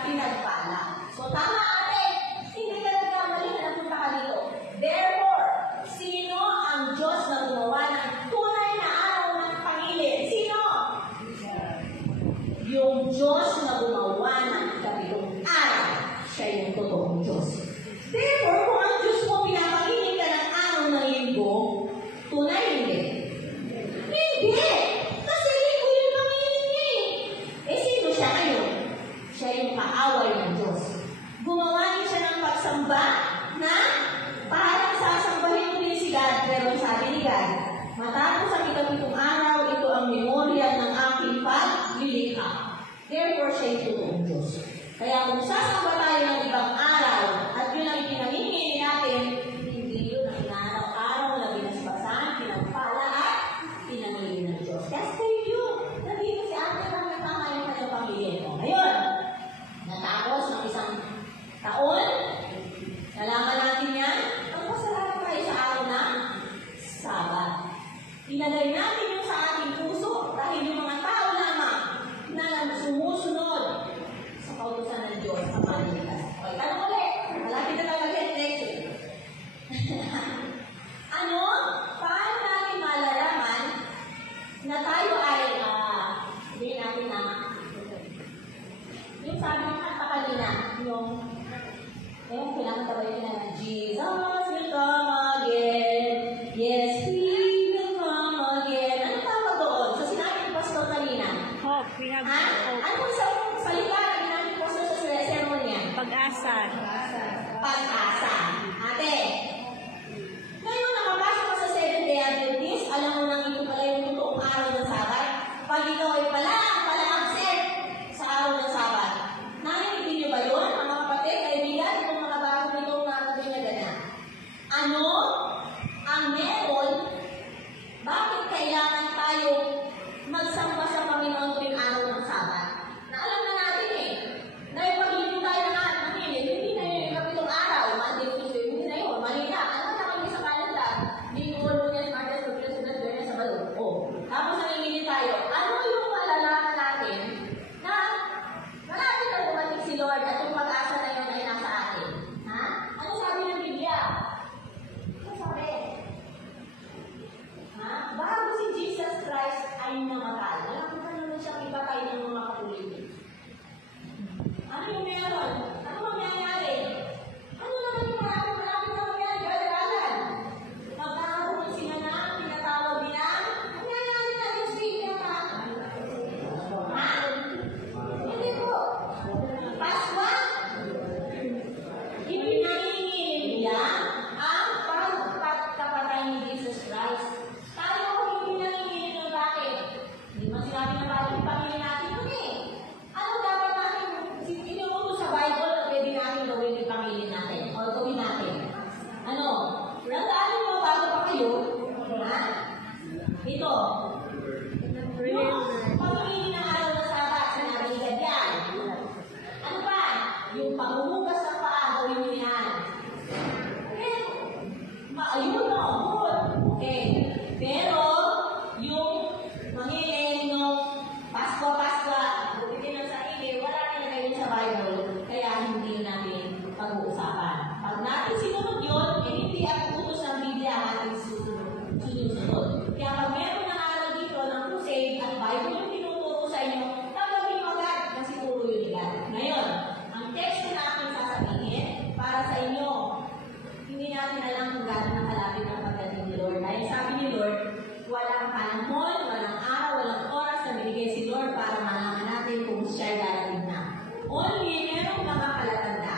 Pinagpala. So, tama ate. Hindi ka nagkamali na napunta ka dito. Therefore, sino ang Diyos na gumawa ng tunay na araw ng pangilin? Sino? Yung Diyos na gumawa ng ikapitong araw. Siya yung totoong Diyos. Therefore, kung ang Diyos mo pinapangilin ka ng araw ng linggo, tunay hindi. Hindi! Kasi linggo yung pangilin niya eh. Eh, sino siya ngayon? Siya yung kaaway ng Diyos. Gumawa niya siya ng pagsamba na parang sasambahin mo din si God, pero sabi ni God, matapos ang ikapitong araw, ito ang memorya ng aking paglilikha. Therefore, siya yung totoong Diyos. Kaya kung sasamba tayo ng ibang araw, at yun ang ipinamimili natin, hindi yun ang inaaraw-araw na binasbasan, pinagpala at pinamili ng Diyos. Kasi kayo yun. Nandito si ate lang natama yung kanyang pamilya mo. Ngayon, natapos ng isang taon, nalaman natin yan, ang pasalamat tayo sa araw ng Sabat. Ilagay natin yung sa ating puso dahil yung mga tao lamang na sumusunod sa kautusan ng Diyos sa pamilikas. Okay, tanong ulit. Malapit na tayo mag-lecture. Paano natin malalaman na tayo ay, hindi natin na, yung sabi ng kanta kanina, yung, kailangan tabayin na, Jesus will come again, yes, He will come again. Ano tawag doon? So, sinabi ng pastor kanina. Hope, we have hope. Anong salita na ginamit ng pastor sa sermon niya? Pag-asa. Pag-asa. Ate, ngayon nakapasok ka sa Seventh-day Adventist, alam mo nang ito pala yung totoong araw ng Sabat. Pag ikaw ay absent sa araw ng Sabat. Narinig niyo ba yun? Ang mga kapatid, kaibigan, itong mga bago nitong nakagabi na gana. Ano ang meron? Bakit kailangan tayo magsamba sa Panginoon tuwing araw ng Sabat? Na alam na natin eh. Dahil pag hindi tayo hindi na yung kapitong araw, Monday, Tuesday, hindi na yun, mali na. Ano na kami sa kalendar? Linggo, Lunes, Martes, Lunes, Lunes, Sabado. Tapos nanginginig tayo. Ano yung malalaman natin na marami na dumating si Lord at yung pag-asa na yun ay nasa atin? Ha? Ano sabi ng Biblia? Ano sabi? Ha? Bago si Jesus Christ ay namatay. Wala ko pa naman siyang ipatay ng mga Katoliko. Ano yung meron? Ano mangyayari? Ano naman yung marami na mangyayari? Galalan. Magkakaroon sila na, pinatawag nila. Ang nangyayari na yung speaker na. Ha? Hindi po. Paswa. Ipinahingin nila ang pagkapatay ni Jesus Christ. Tayo ko ipinahingin ng bakit? Hindi man sinabi na bakit ipamili natin ito eh. Ano dapat natin inuuto sa Bible na pwede natin gawin ipamili natin o gawin natin? Ano? Nandaan mo bago pa kayo? Ha? Ito. Yung pamili ng araw na Sabat, sinabi agad yan. Ano pa? Yung panghuhugas ng paa, gawin nyo yan. Okay? Ayun na, good. Okay. Pero, yung mangilin ng Pasko, buti ng sarili, wala nilagay yun sa Bible, kaya hindi natin pag-uusapan. Pag natin sinunod yun, hindi ang utos ng Biblia natin susunod. Kaya pag meron ng araw dito ng crusade at Bible yung tinuturo sa inyo, tagawin mo agad kasi puro yun agad. Ngayon, ang text na aking sasabihin para sa inyo, hindi natin alam kung gano'n ang kalapit ng pagdating ni Lord. Dahil sabi ni Lord, walang panahon, walang araw, walang oras na binigay si Lord para malaman natin kung siya darating na. Only merong mga palatandaan